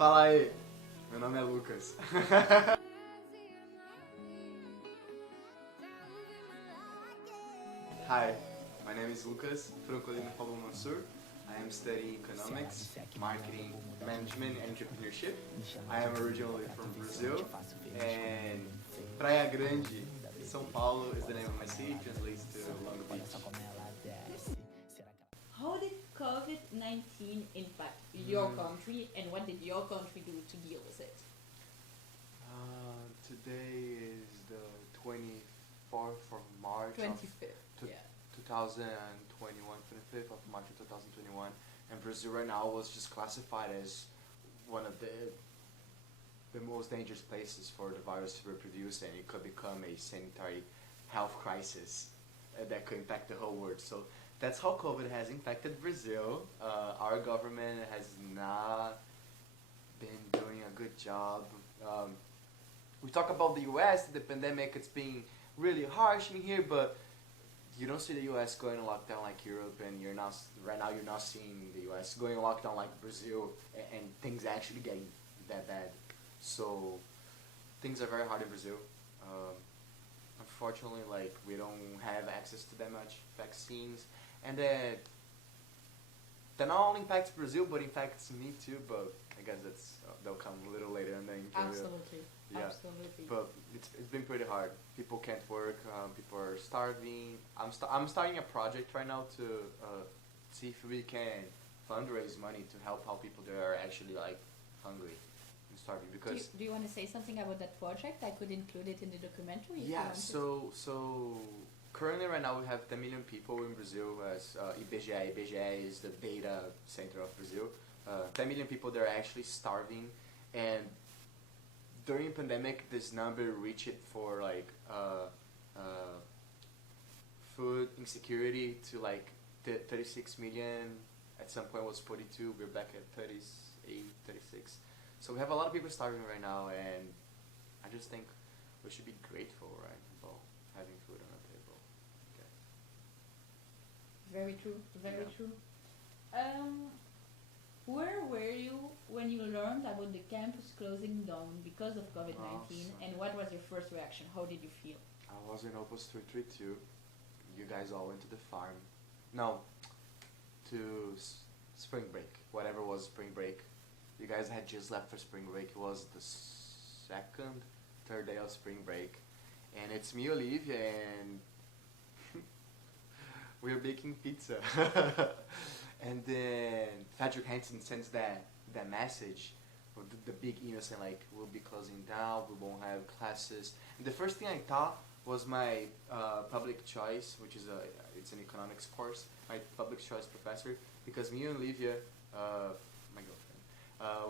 Fala aí, meu nome é Lucas. Hi, my name is Lucas, Francolino Mansur. I am studying economics, marketing, management, and entrepreneurship. I am originally from Brazil, and Praia Grande, São Paulo is the name of my city, translates to Long Beach. How did COVID-19 impact your country, and what did your country do to deal with it? Today is the 24th of March 25th, of yeah. 2021, 25th of March of 2021, and Brazil right now was just classified as one of the most dangerous places for the virus to reproduce, and it could become a sanitary health crisis that could impact the whole world. So that's how COVID has impacted Brazil. Our government has not been doing a good job. We talk about the US, the pandemic, it's been really harsh in here, but you don't see the US going on lockdown like Europe, and right now you're not seeing the US going on lockdown like Brazil, and things actually getting that bad. So things are very hard in Brazil. Unfortunately, like, we don't have access to that much vaccines, and that not only impacts Brazil, but impacts me too. But I guess they'll come a little later in the interview. Absolutely, Yeah. absolutely. But it's been pretty hard. People can't work. People are starving. I'm starting a project right now to see if we can fundraise money to help out people that are actually like hungry and starving. Because Do you want to say something about that project? I could include it in the documentary. If you yeah, wanted. so currently right now we have 10 million people in Brazil as IBGE. IBGE is the data center of Brazil. 10 million people that are actually starving, and during pandemic this number reached for like food insecurity to like 36 million. At some point it was 42. We're back at 38, 36. So we have a lot of people starving right now, and I just think we should be grateful, right, about having food on the table. Okay. Very true, very Yeah. true. Where were you when you learned about the campus closing down because of COVID-19, Awesome. and what was your first reaction? How did you feel? I was in Opus 332. You guys all went to the farm. No, to spring break. Whatever was spring break. You guys had just left for spring break. It was the third day of spring break. And it's me, Olivia, and we're baking pizza. And then Patrick Hansen sends that message, with the big email saying like, we'll be closing down, we won't have classes. And the first thing I thought was my public choice, which is it's an economics course, my public choice professor, because me and Olivia, my girlfriend,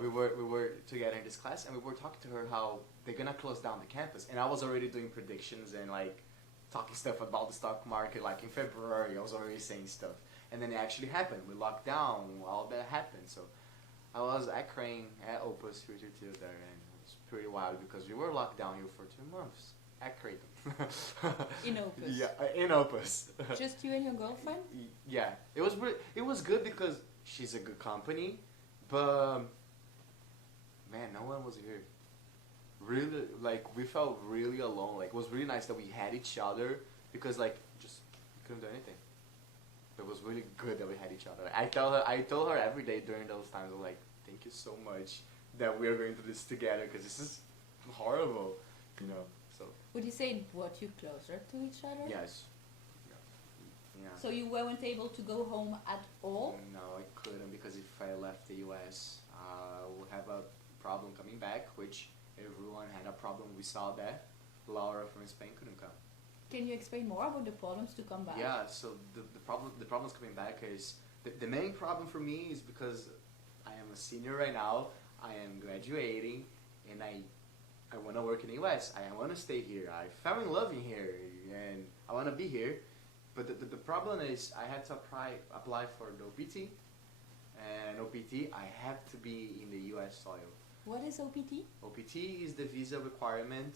we were together in this class, and we were talking to her how they're gonna close down the campus, and I was already doing predictions and like talking stuff about the stock market. Like in February, I was already saying stuff, and then it actually happened. We locked down, all that happened. So I was at Creighton at Opus 322 there, and it was pretty wild because we were locked down here for 2 months at Creighton. In Opus. Yeah, in Opus. Just you and your girlfriend? Yeah, it was good because she's a good company, but man, no one was here. Really, like, we felt really alone. Like, it was really nice that we had each other, because like just we couldn't do anything. It was really good that we had each other. I told her every day during those times, I'm like, thank you so much that we are going through this together, because this is horrible, you know. So Would you say it brought you closer to each other? yes, yeah. So you weren't able to go home at all? No, I couldn't, because if I left the US, I would have a problem coming back, which everyone had a problem. We saw that. Laura from Spain couldn't come. Can you explain more about the problems to come back? Yeah, so the problems coming back is the main problem for me is because I am a senior right now. I am graduating, and I want to work in the US. I want to stay here. I fell in love in here, and I want to be here. But the problem is I had to apply for the OPT, and OPT I have to be in the US soil. What is OPT? OPT is the visa requirement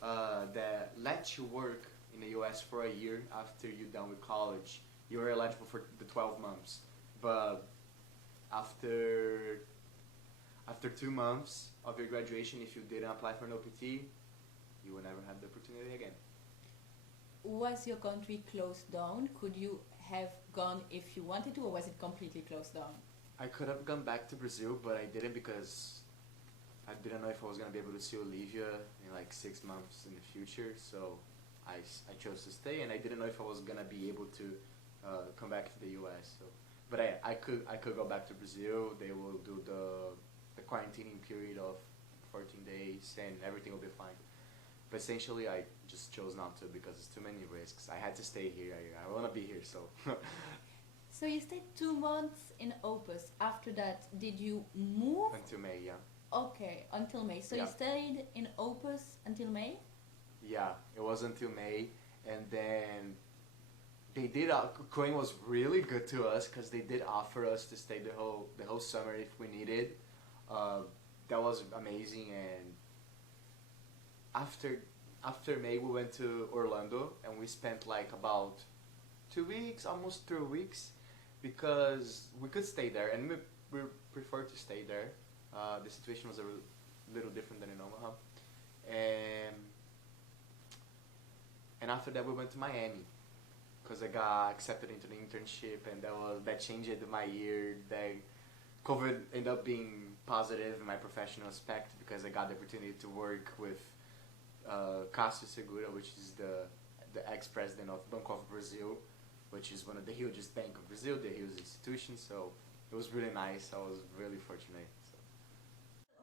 that lets you work in the US for a year after you're done with college. You're eligible for the 12 months. But after after 2 months of your graduation, if you didn't apply for an OPT, you will never have the opportunity again. Was your country closed down? Could you have gone if you wanted to, or was it completely closed down? I could have gone back to Brazil, but I didn't because I didn't know if I was going to be able to see Olivia in like 6 months in the future. So I chose to stay, and I didn't know if I was going to be able to come back to the US. So, but I could go back to Brazil. They will do the quarantining period of 14 days, and everything will be fine. But essentially, I just chose not to because it's too many risks. I had to stay here. I want to be here, so. So you stayed 2 months in Opus. After that, did you move? Until May, yeah. Okay, until May. So Yeah. you stayed in Opus until May? Yeah, it was until May, and then they did. Creighton was really good to us because they did offer us to stay the whole summer if we needed. That was amazing, and after May we went to Orlando and we spent like about 2 weeks, almost 3 weeks, because we could stay there and we preferred to stay there. The situation was a little different than in Omaha, and after that we went to Miami because I got accepted into the internship, and that changed my year. That COVID ended up being positive in my professional aspect because I got the opportunity to work with Cássio Segura, which is the ex-president of Banco of Brazil, which is one of the hugest bank of Brazil, the hugest institution. So it was really nice. I was really fortunate. So.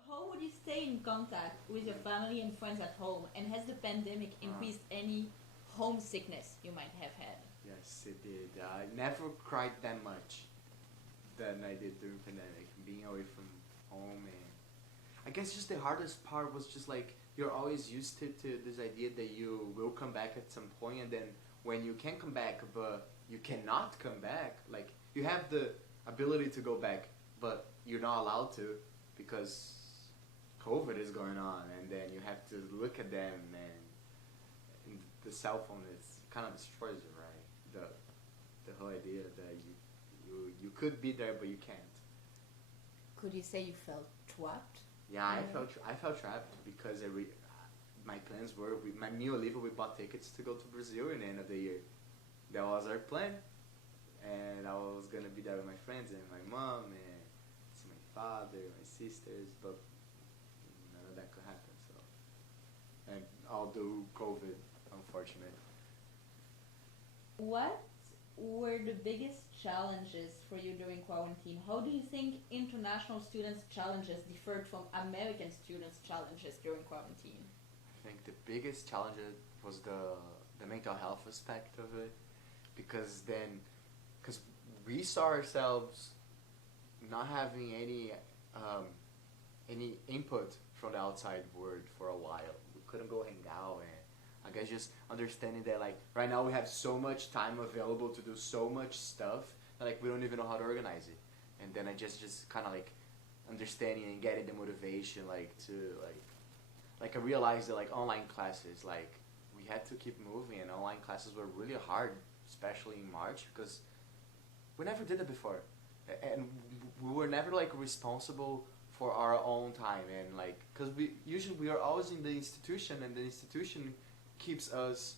How would you stay in contact with your family and friends at home? And has the pandemic increased any homesickness you might have had? Yes, it did. I never cried that much than I did during the pandemic, being away from home. And I guess just the hardest part was just like you're always used to this idea that you will come back at some point, and then when you can come back but you cannot come back, like you have the ability to go back but you're not allowed to because COVID is going on, and then you have to look at them, and the cell phone is kind of destroys you, right? The whole idea that you could be there but you can't. Could you say you felt trapped? Yeah, I felt trapped because my plans were me and Olivia, we bought tickets to go to Brazil in the end of the year. That was our plan, and I was gonna be there with my friends and my mom and see my father, my sisters, but none of that could happen. So, and all due COVID, unfortunate. What were the biggest challenges for you during quarantine? How do you think international students' challenges differed from American students' challenges during quarantine? I think the biggest challenge was the mental health aspect of it, because we saw ourselves not having any input from the outside world for a while. We couldn't go hang out, and I guess just understanding that like right now we have so much time available to do so much stuff that like we don't even know how to organize it. And then I just kind of like understanding and getting the motivation like to like I realized that like online classes, like we had to keep moving, and online classes were really hard, especially in March, because we never did it before, and we were never like responsible for our own time, and like because we are always in the institution, and the institution keeps us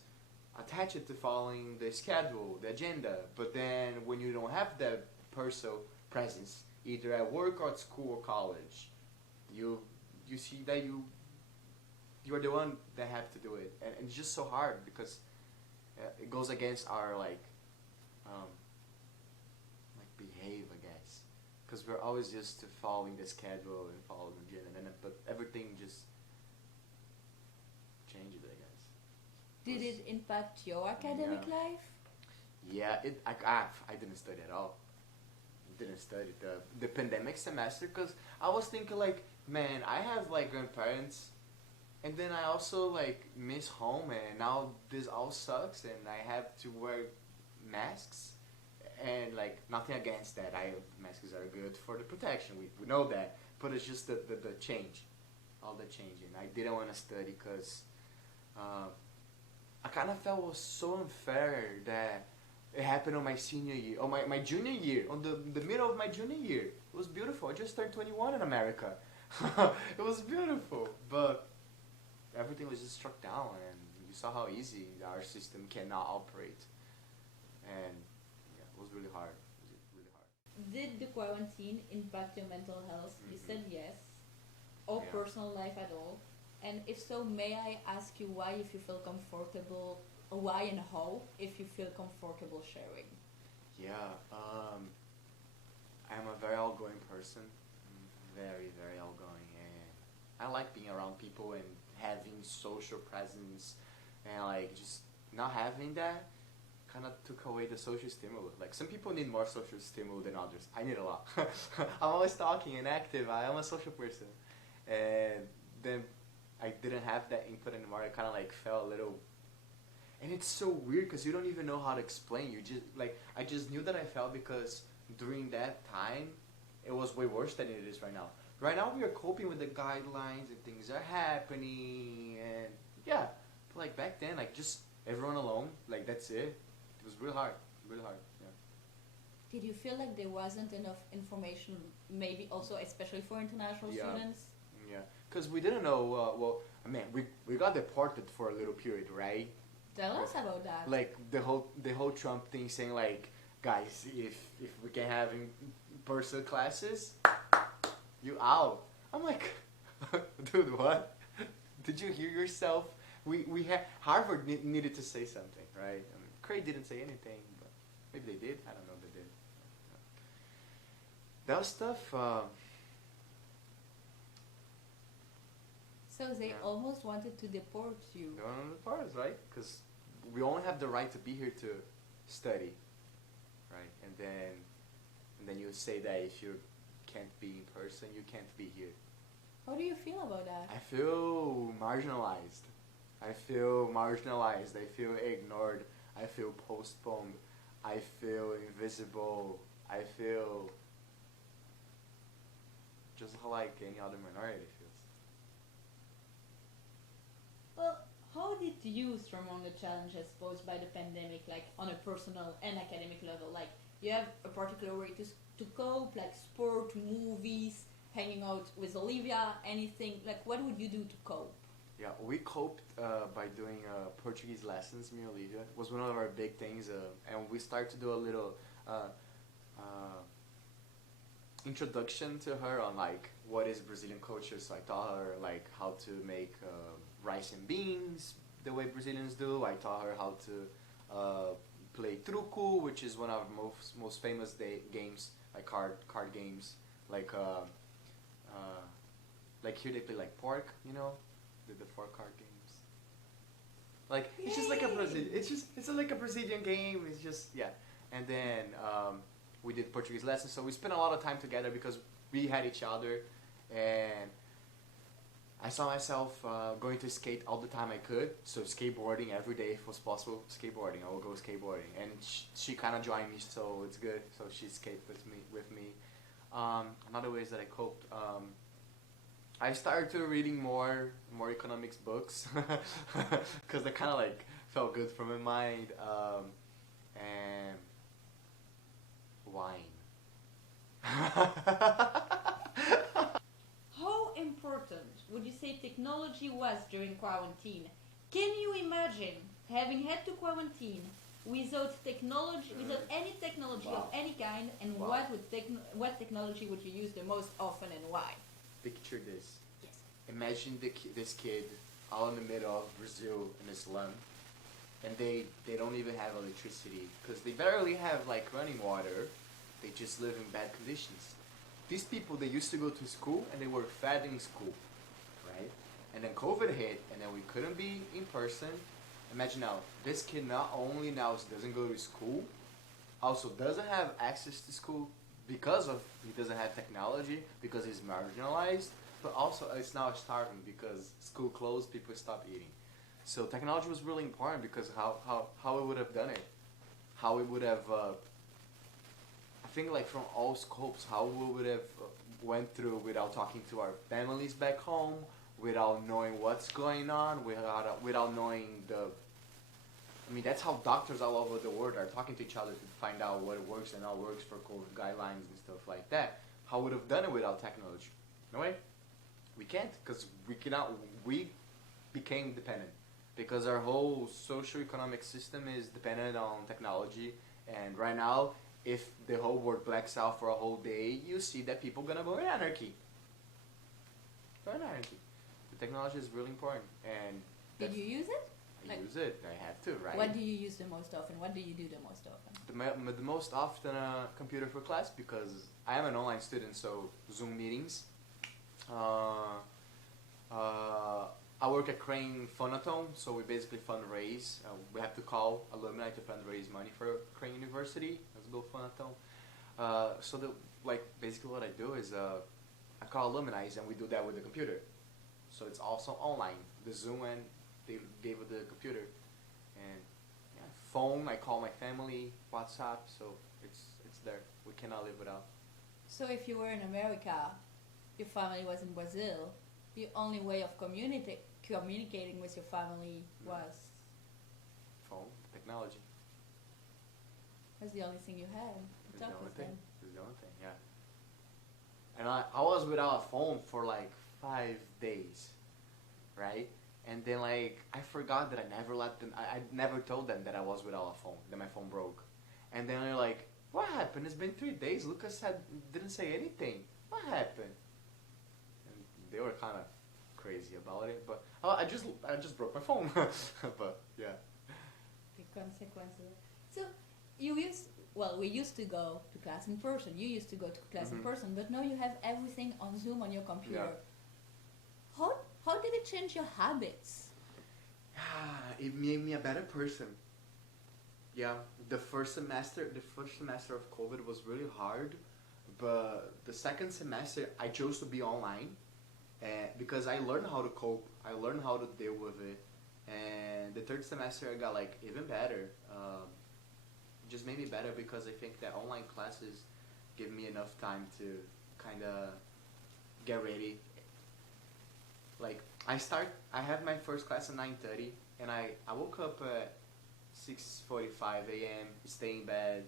attached to following the schedule, the agenda. But then when you don't have that personal presence, either at work or at school or college, you see that you're the one that have to do it, and it's just so hard because it goes against our like behave, I guess, because we're always used to following the schedule and following the agenda, and but everything just changed, I guess. Did it impact your academic life? Yeah, I didn't study at all. Didn't study the pandemic semester because I was thinking like, man, I have like grandparents, and then I also like miss home, and now this all sucks, and I have to wear masks, and like nothing against that. Masks are good for the protection. We know that, but it's just the change, all the changing. I didn't want to study because I kind of felt it was so unfair that it happened on my senior year, or my junior year, on the middle of my junior year. It was beautiful. I just turned 21 in America. It was beautiful, but everything was just struck down, and you saw how easy our system cannot operate, and yeah, it was really hard. It was really hard. Did the quarantine impact your mental health? You Hmm. said yes. Or Yeah. personal life at all? And if so, may I ask you why, if you feel comfortable, why and how, if you feel comfortable sharing? Yeah. I'm a very outgoing person. Very, very outgoing, and I like being around people and having social presence, and like just not having that kind of took away the social stimulus. Like some people need more social stimulus than others. I need a lot. I'm always talking and active. I am a social person, and then I didn't have that input anymore. I kind of like felt a little, and it's so weird because you don't even know how to explain. You just like I just knew that I felt because during that time, it was way worse than it is right now. Right now we are coping with the guidelines and things are happening and yeah, but like back then, like just everyone alone, like that's it. It was real hard, really hard. Yeah. Did you feel like there wasn't enough information, maybe also especially for international Yeah, students? yeah. Because we didn't know. Well, I mean, we got deported for a little period, right? Tell us about that. Like the whole Trump thing, saying like, guys, if we can have in person classes, you out. I'm like, dude, what? Did you hear yourself? We had Harvard needed to say something, right? I mean, Creighton didn't say anything, but maybe they did. I don't know if they did. That was stuff. So they Yeah. almost wanted to deport you. Going on the parts, right? Because we only have the right to be here to study, right? And then you say that if you can't be in person, you can't be here. How do you feel about that? I feel marginalized. I feel marginalized. I feel ignored. I feel postponed. I feel invisible. I feel just like any other minority feels. Well, how did you surmount the challenges posed by the pandemic, like on a personal and academic level? Like, you have a particular way to cope, like sport, movies, hanging out with Olivia, anything. Like, what would you do to cope? Yeah, we coped by doing Portuguese lessons. Me and Olivia it was one of our big things, and we started to do a little uh, introduction to her on like what is Brazilian culture. So I taught her like how to make rice and beans the way Brazilians do. I taught her how to play truco, which is one of our most famous games, like card games, like uh, like here they play like pork, you know, the four card games. Like it's just like a Brazil. It's like a Brazilian game. It's just yeah. And then we did Portuguese lessons, so we spent a lot of time together because we had each other, and I saw myself going to skate all the time I could. So skateboarding every day if was possible. Skateboarding, I will go skateboarding, and she kind of joined me, so it's good. So she skated with me. Another ways that I coped. I started to reading more economics books because that kind of like felt good for my mind, and wine. How important would you say technology was during quarantine? Can you imagine having had to quarantine without technology, without any technology of Wow. any kind, and Wow. what technology would you use the most often and why? Picture this. Yes. Imagine this kid out in the middle of Brazil in a slum, and they don't even have electricity because they barely have like running water. They just live in bad conditions. These people, they used to go to school and they were fed in school, right? And then COVID hit, and then we couldn't be in person. Imagine now, this kid not only now doesn't go to school, also doesn't have access to school because of he doesn't have technology, because he's marginalized, but also it's now starving because school closed, people stop eating. So technology was really important because how we would have done it, how we would have I think like from all scopes, how we would have went through without talking to our families back home, without knowing what's going on, without knowing the. I mean, that's how doctors all over the world are talking to each other to find out what works and not works for COVID guidelines and stuff like that. How would have done it without technology? No way. We can't because we cannot. We became dependent because our whole socio-economic system is dependent on technology. And right now, if the whole world blacks out for a whole day, you see that people gonna go in anarchy. Go in anarchy. The technology is really important, and Did you use it? I use it. I have to, right? What do you use the most often? What do you do the most often? The most often computer for class because I am an online student, so Zoom meetings. I work at Creighton Fundathon, so we basically fundraise. We have to call alumni to fundraise money for Creighton University. Let's go Fundathon. So basically what I do is I call alumni and we do that with the computer. So it's also online. The Zoom and they gave it the computer, and yeah, phone. I call my family, WhatsApp. So it's there. We cannot live without. So if you were in America, your family was in Brazil, the only way of communicating with your family was Phone, technology. was the only thing you had to talk with them. It's the only thing, yeah. And I was without a phone for like 5 days, right? And then like I forgot that I never let them. I never told them that I was without a phone. That my phone broke. And then they're like, "What happened? It's been 3 days. Lucas didn't say anything. What happened?" And they were kind of crazy about it. But I just broke my phone. But yeah. The consequences. So we used to go to class in person. You used to go to class in person, but now you have everything on Zoom on your computer. Yeah. How did it change your habits? It made me a better person. Yeah, the first semester of COVID was really hard, but the second semester I chose to be online, because I learned how to cope. I learned how to deal with it, and the third semester I got like even better. Just made me better because I think that online classes give me enough time to kind of get ready. Like I have my first class at 9:30, and I woke up at 6:45 a.m. Stay in bed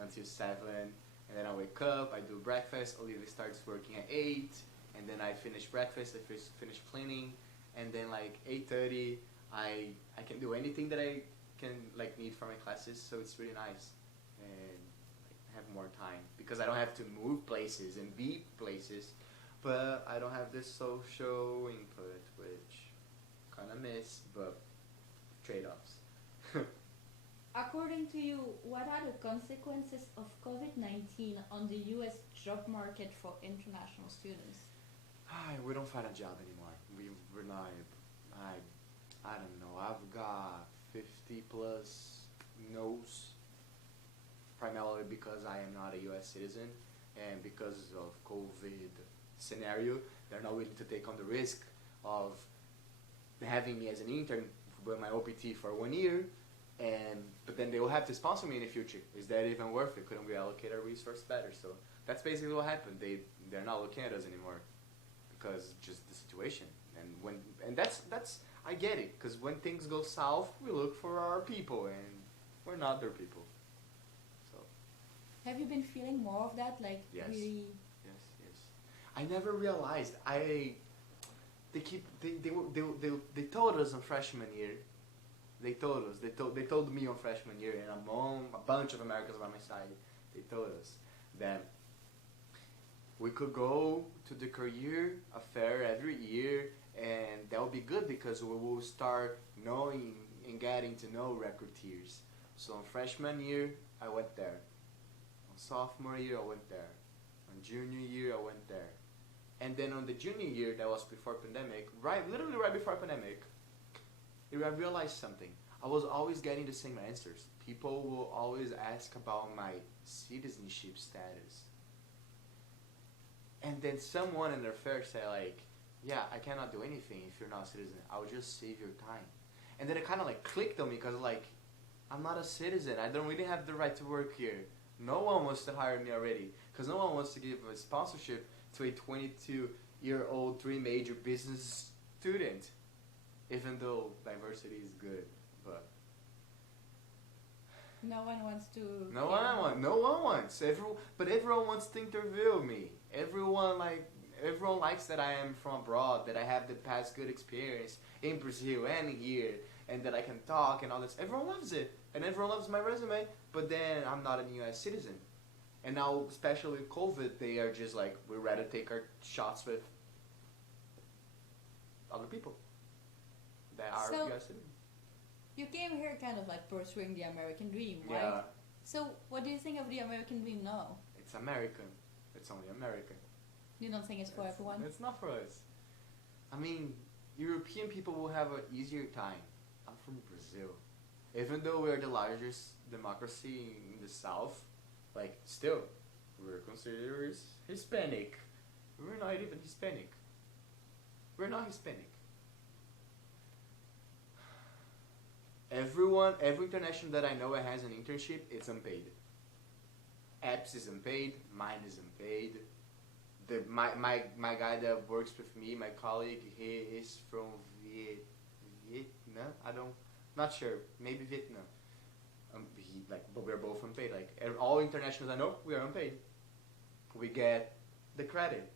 until 7, and then I wake up. I do breakfast. Olivia starts working at 8, and then I finish breakfast. I finish cleaning, and then like 8:30, I can do anything that I can like need for my classes. So it's really nice, and I have more time because I don't have to move places and be places. But I don't have this social input, which kind of miss, but trade-offs. According to you, what are the consequences of COVID-19 on the U.S. job market for international students? We don't find a job anymore. We're not. I don't know. I've got 50 plus no's, primarily because I am not a U.S. citizen, and because of COVID scenario, they're not willing to take on the risk of having me as an intern with my OPT for 1 year, but then they will have to sponsor me in the future. Is that even worth it? Couldn't we allocate our resource better? So that's basically what happened. They're not looking at us anymore because just the situation. And that's I get it, because when things go south, we look for our people, and we're not their people. So have you been feeling more of that, like yes. really? Yes. I never realized. They told us on freshman year. They told me on freshman year, and among a bunch of Americans by my side, they told us that we could go to the career fair every year, and that would be good because we will start knowing and getting to know recruiters. So on freshman year, I went there. On sophomore year, I went there. On junior year, I went there. And then on the junior year, that was before pandemic, literally right before pandemic, I realized something. I was always getting the same answers. People will always ask about my citizenship status. And then someone in their fair said like, yeah, I cannot do anything if you're not a citizen. I'll just save your time. And then it kind of like clicked on me because like, I'm not a citizen. I don't really have the right to work here. No one wants to hire me already because no one wants to give a sponsorship to a 22-year-old 3 major business student, even though diversity is good. But no one wants to. No one wants. But everyone wants to interview me. Everyone Everyone likes that I am from abroad, that I have the past good experience in Brazil and here, and that I can talk and all this. Everyone loves it, and everyone loves my resume. But then I'm not a U.S. citizen, and now especially with COVID, they are just like we'd rather take our shots with other people that are So U.S. citizens. you came here kind of like pursuing the American dream, right? Yeah, So what do you think of the American dream now? it's American. It's only American. You don't think it's for everyone? It's not for us. I mean, European people will have an easier time. I'm from Brazil. Even though we're the largest democracy in the South, like, still, we're considered Hispanic. We're not even Hispanic. We're not Hispanic. Every international that I know that has an internship, it's unpaid. Apps is unpaid, mine is unpaid. My guy that works with me, my colleague, he is from Vietnam. Not sure. Maybe Vietnam. But we're both unpaid. Like all internationals I know, we are unpaid. We get the credit,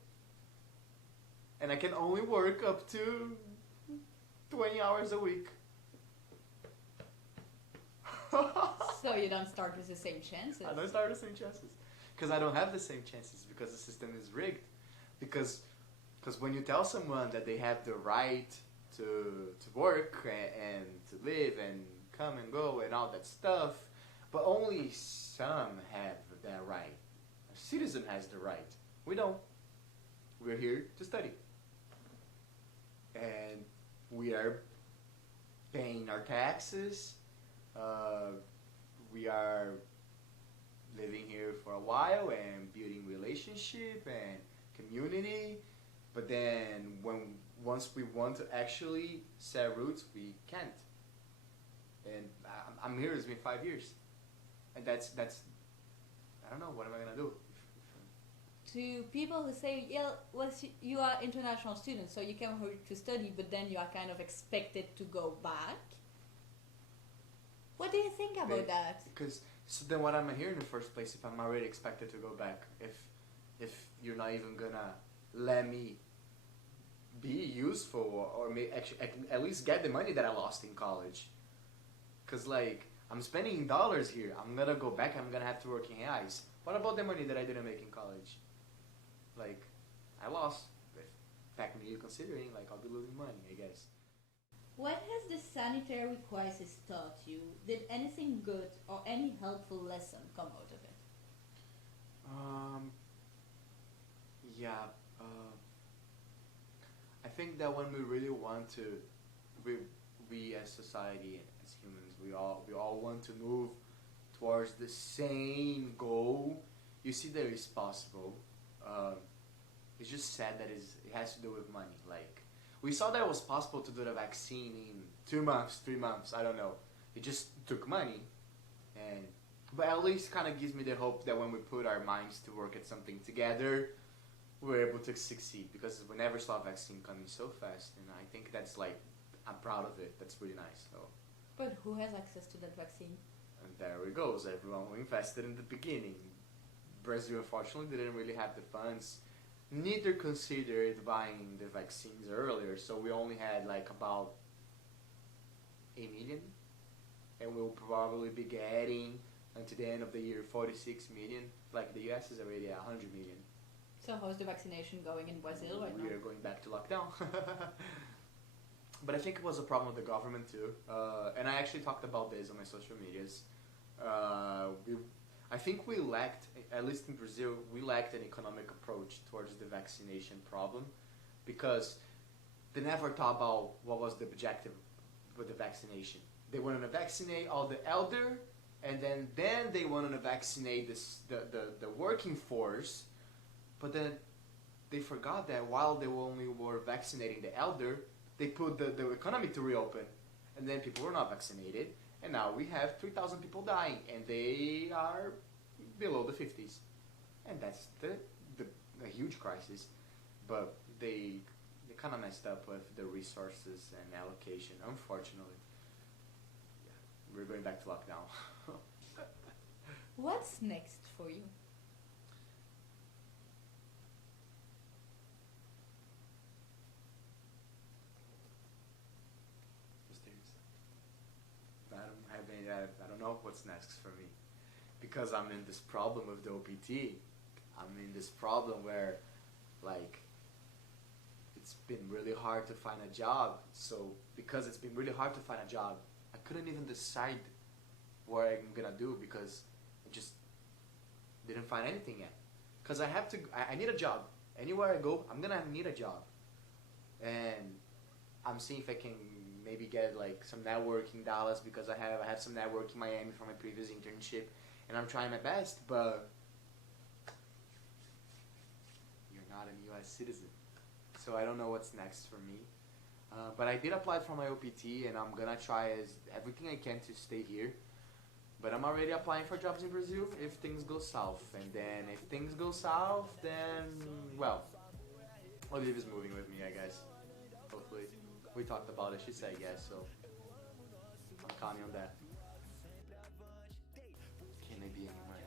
and I can only work up to 20 hours a week. So you don't start with the same chances? I don't start the same chances. Because I don't have the same chances, because the system is rigged. Because when you tell someone that they have the right to work and to live and come and go and all that stuff, but only some have that right. A citizen has the right. We don't. We're here to study. And we are paying our taxes. We are living here for a while and building relationship and community, but then once we want to actually set roots, we can't. And I'm here. It's been 5 years, and that's I don't know, what am I gonna do? To people who say, yeah, well, you are international students, so you come here to study, but then you are kind of expected to go back. What do you think about that? Because so then what am I here in the first place if I'm already expected to go back? If you're not even gonna let me be useful or actually at least get the money that I lost in college. Because like I'm spending dollars here. I'm gonna go back. I'm gonna have to work in reais. What about the money that I didn't make in college? Like I lost. Technically considering, like I'll be losing money, I guess. What has the sanitary crisis taught you? Did anything good or any helpful lesson come out of it? Yeah. I think that when we really want to, we as society, as humans, we all want to move towards the same goal. You see that it's possible. It's just sad that it has to do with money. Like we saw that it was possible to do the vaccine in 2 months, 3 months. I don't know. It just took money, but at least kind of gives me the hope that when we put our minds to work at something together, we're able to succeed. Because we never saw a vaccine coming so fast, and I think that's like I'm proud of it. That's really nice. So. But who has access to that vaccine? And there it goes. Everyone who invested in the beginning. Brazil unfortunately didn't really have the funds. Neither considered buying the vaccines earlier, so we only had like about 8 million, and we'll probably be getting until the end of the year 46 million. Like the US is already at 100 million. So how's the vaccination going in Brazil right now? We are going back to lockdown. But I think it was a problem with the government too. And I actually talked about this on my social medias. I think we lacked, at least in Brazil, we lacked an economic approach towards the vaccination problem, because they never thought about what was the objective with the vaccination. They wanted to vaccinate all the elder, and then they wanted to vaccinate the working force, but then they forgot that while they only were vaccinating the elder, they put the economy to reopen, and then people were not vaccinated. And now we have 3,000 people dying, and they are below the 50s. And that's a huge crisis. But they kind of messed up with the resources and allocation, unfortunately. Yeah, we're going back to lockdown. What's next for you? what's next for me, because I'm in this problem with the OPT. I'm in this problem where, like, it's been really hard to find a job. So because it's been really hard to find a job, I couldn't even decide what I'm gonna do because I just didn't find anything yet. Cause I need a job. Anywhere I go, I'm gonna need a job, and I'm seeing if I can maybe get like some network in Dallas because I have some network in Miami from my previous internship, and I'm trying my best. But you're not a U.S. citizen, so I don't know what's next for me. But I did apply for my OPT, and I'm gonna try as everything I can to stay here. But I'm already applying for jobs in Brazil if things go south. And then if things go south, then, well, Olivia's moving with me, I guess. Hopefully. We talked about it. She said yes, so I'm counting on that. Can I be anywhere?